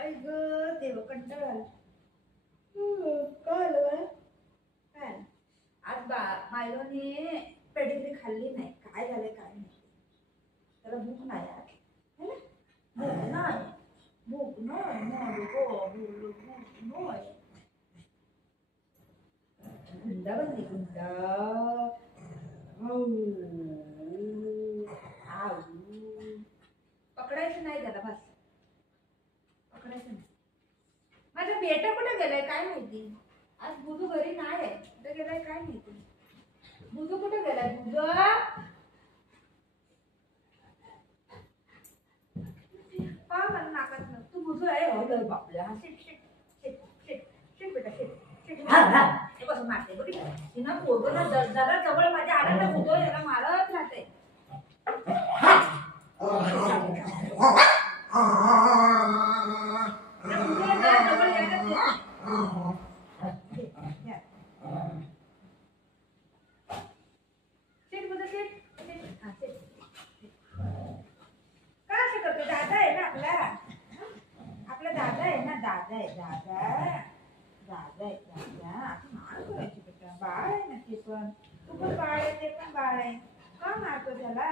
आई ग देव कंटाळा आला. काय आलं बाळा? काय आज मायलोने पेडिग्री खाल्ली नाही. काय झालंय काय नाही. त्याला भूक नाही आज, है ना? भूक नाही गुंडा बनली गुंडा. पकडायचं नाही त्याला, बस पकडायचं नाही. माझा बेटा कुठे गेलाय काय माहिती. आज बुजू घरी नाही आहे. कुठे गेलाय काय माहिती. बुजू कुठे गेलाय. बुजू पा मला नाकात न तू बुजू आहे. बापल्या shit shit shit shit shit बेटा शिट शिट. हे बस मारते बघ तिनं पोरगं जरा जवळ माझ्या आला ना बुजू याला मारत राहते. बाळ आहे ना ते पण. तू पण बाळ आहे ते पण बाळ आहे. का मारतो त्याला.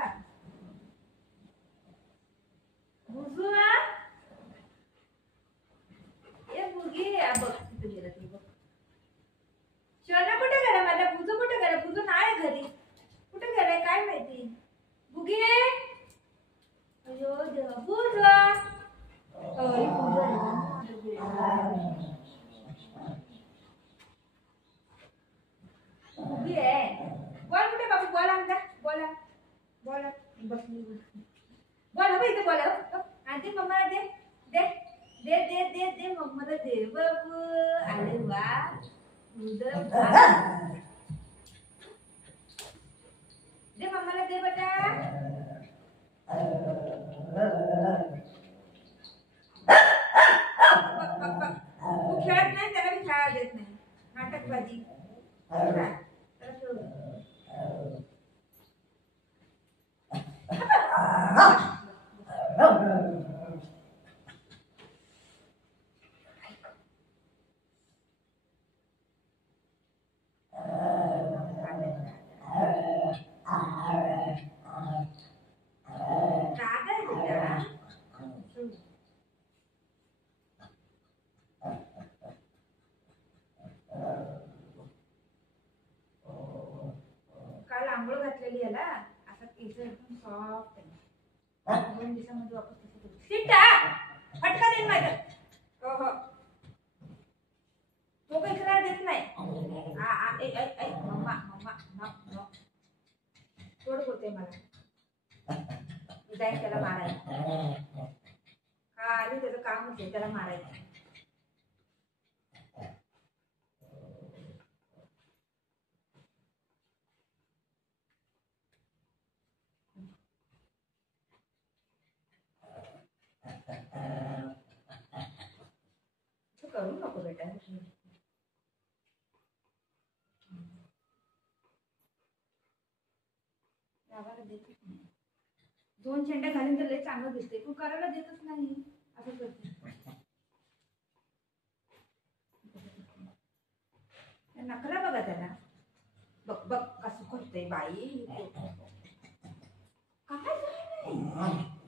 बुजू ए बुगी बघ तिथे गेला तू बघ. शोना कुठे गेला माझा. बुजू कुठे गेला. बुजू नाही घरी. कुठे गेलाय काय माहिती. बुगी अयो देवा बुजू. अरे बुगी आहे. बोल कुठे बाबू. बोल आमचा बोला बोला बसली बोल हवं इथे बोला. आणि मम्माला दे दे दे दे दे दे मम्माला दे बाबू. अरे वा दे मम्माला दे बेटा. तू खेळत नाही त्याला मी खेळायला देत नाही. नाटकबाजी काल आंघोळ घातलेली याला आता केस एकदम सॉफ्ट आहे. 2 दिवसामध्ये वापस केस करू. शिटा फटका देईन माझ्या. हो हो तो काही करायला देत नाही. मम्मा मम्मा नो थोडं बोलते मला. जाईन त्याला मारायला. हा आणि त्याचं काम होते त्याला मारायचं. करू नको बेटा. गावाला देतच नाही. 2 शेंड्या घालून तर लय चांगलं दिसते. तू करायला देतच नाही. असं करते. नखरा बघा त्याला. बघ बघ कसं करते बाई. काय झालं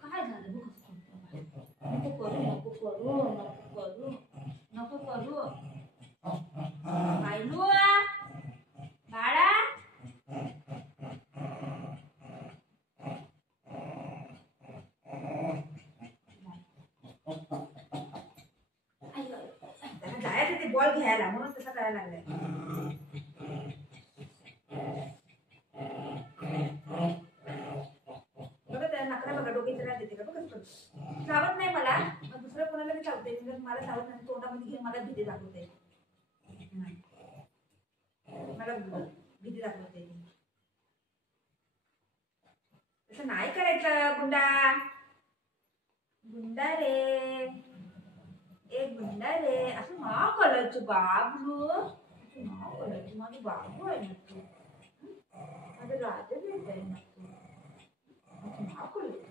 काय झालं बघ कसं करते. नको करू नको करू नको करू नको करू. बायलू बाळा त्याला जायचं ते बॉल घ्यायला म्हणून तसं करायला लागलाय. बघा त्याला नखरा बघा. डोक्याची राहत येते का बघ कसं करतो. चावत नाही मला. मग दुसऱ्या कोणाला मी चावते. मला चावत नाही. तोंडामध्ये घेऊन मला भीती दाखवते. मला भीती दाखवते. तसं नाही करायचं गुंडा. गुंडा रे एक गुंडा रे. असं नाव करायचं बाबू. असं नाव करायचं. माझं बाबू आहे ना तू. माझं राजा भेट आहे ना तू. असं नाव करायचं.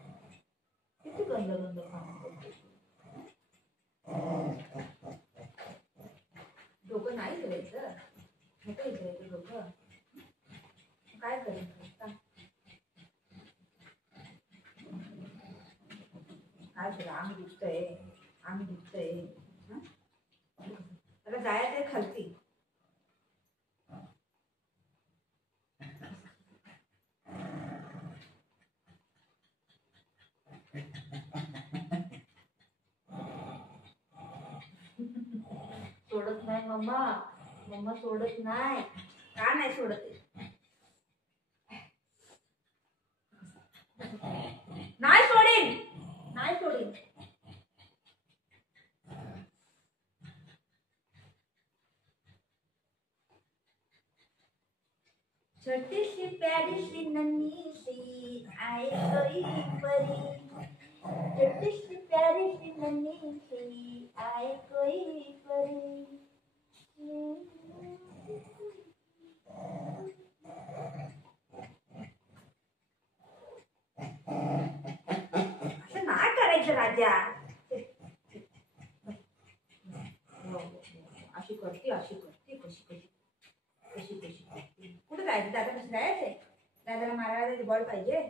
किती गंध गंध काम करतो. नाही करायचं, नको इकडे लोक काय करायचं काय तुला अंग दुखतंय आता जायचं खालती. सोडत नाही मम्मा सोडत नाही. का नाही सोडत? नाही सोडीन. छोटी सी प्यारी सी नन्ही सी आए कोई परी, छोटी सी प्यारी सी नन्ही सी आए कोई परी. असं नाही करायचं राजा. अशी करते कशी कुठे जायचं? दादा कसं जायचंय? दादाला मारायला बॉल पाहिजे.